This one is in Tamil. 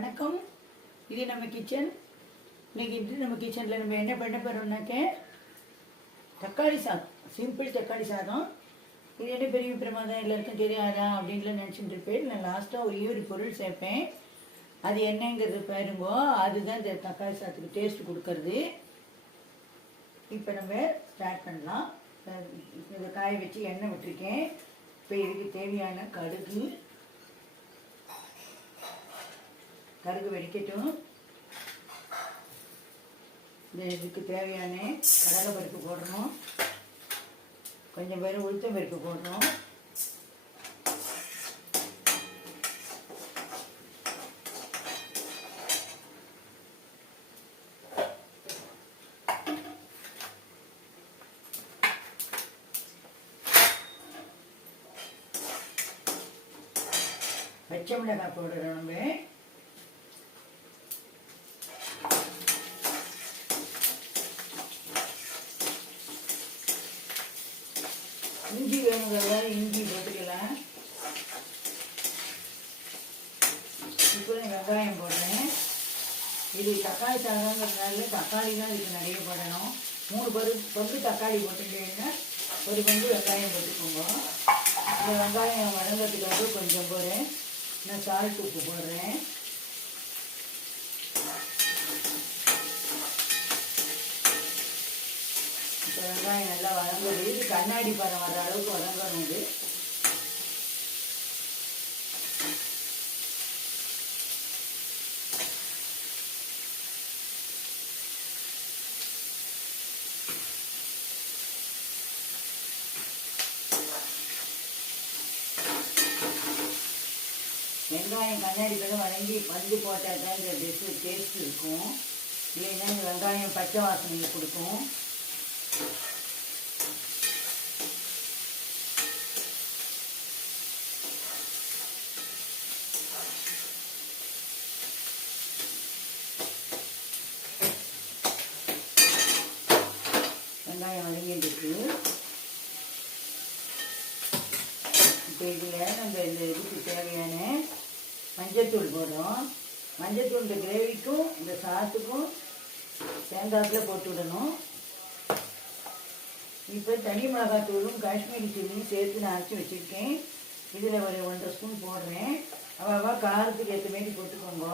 வணக்கம். இது நம்ம கிச்சன். இன்னைக்கு நம்ம கிச்சனில் நம்ம என்ன பண்ண போகிறோம்னாக்க தக்காளி சாதம், சிம்பிள் தக்காளி சாதம். இது என்ன பெரிய பிரமாதம் எல்லாருக்கும் தெரியாதா அப்படின்லாம் நினச்சிட்டு இருப்பேன். நான் லாஸ்ட்டாக ஒரு பொருள் சேர்ப்பேன். அது என்னங்கிறது பாருங்கோ. அதுதான் இந்த தக்காளி சாதத்துக்கு டேஸ்ட் கொடுக்கறது. இப்போ நம்ம ஸ்டார்ட் பண்ணலாம். இதை காய வச்சு எண்ணெய் விட்டுருக்கேன். இப்போ இதுக்கு தேவையான கடுகு வெடிக்கட்டும். இதுக்கு தேவையான கடலை பருப்பு போடணும். கொஞ்சம் பேர் உளுத்தம் பருப்பு போடணும். பச்சை மிளகாய் போடுறோம். நம்ம இஞ்சி வேணுங்கிறத இஞ்சி போட்டுக்கலாம். இப்போ வெங்காயம் போடுறேன். இது தக்காளி சாதங்கிறதுனால தக்காளி தான் இதுக்கு நிறைய போடணும். 3 பங்கு தக்காளி போட்டுட்டீங்கன்னா 1 பங்கு வெங்காயம் போட்டுக்கோங்க. இந்த வெங்காயம் வதங்கிறதுக்காக கொஞ்சம் போடுறேன். நான் சால்ட் உப்பு போடுறேன். இப்போ வெங்காயம் நல்லா வதங்குது. இது கண்ணாடி பழம் வர அளவுக்கு வதங்கணும். இது வெங்காயம் கண்ணாடி பழம் வதங்கி பஞ்சு போட்டால் தான் இந்த டேஸ்ட் இருக்கும். இல்லைன்னா இந்த வெங்காயம் பச்சை வாசனையை கொடுக்கும். வெங்காயம் வதங்கிட்டு இப்போ இதில் நம்ம இந்த இதுக்கு தேவையான மஞ்சத்தூள் போடுறோம். மஞ்சத்தூள் இந்த கிரேவிக்கும் இந்த சாத்துக்கும் சேர்ந்தாப்பில் போட்டு விடணும். இப்போ தனி மிளகாத்தூளும் காஷ்மீரி சில்லியும் சேர்த்து நான் அரைச்சி வச்சுருக்கேன். இதில் ஒரு 1.5 ஸ்பூன் போடுறேன். அவள் காரத்துக்கு ஏற்ற மாரி போட்டுக்கோங்க.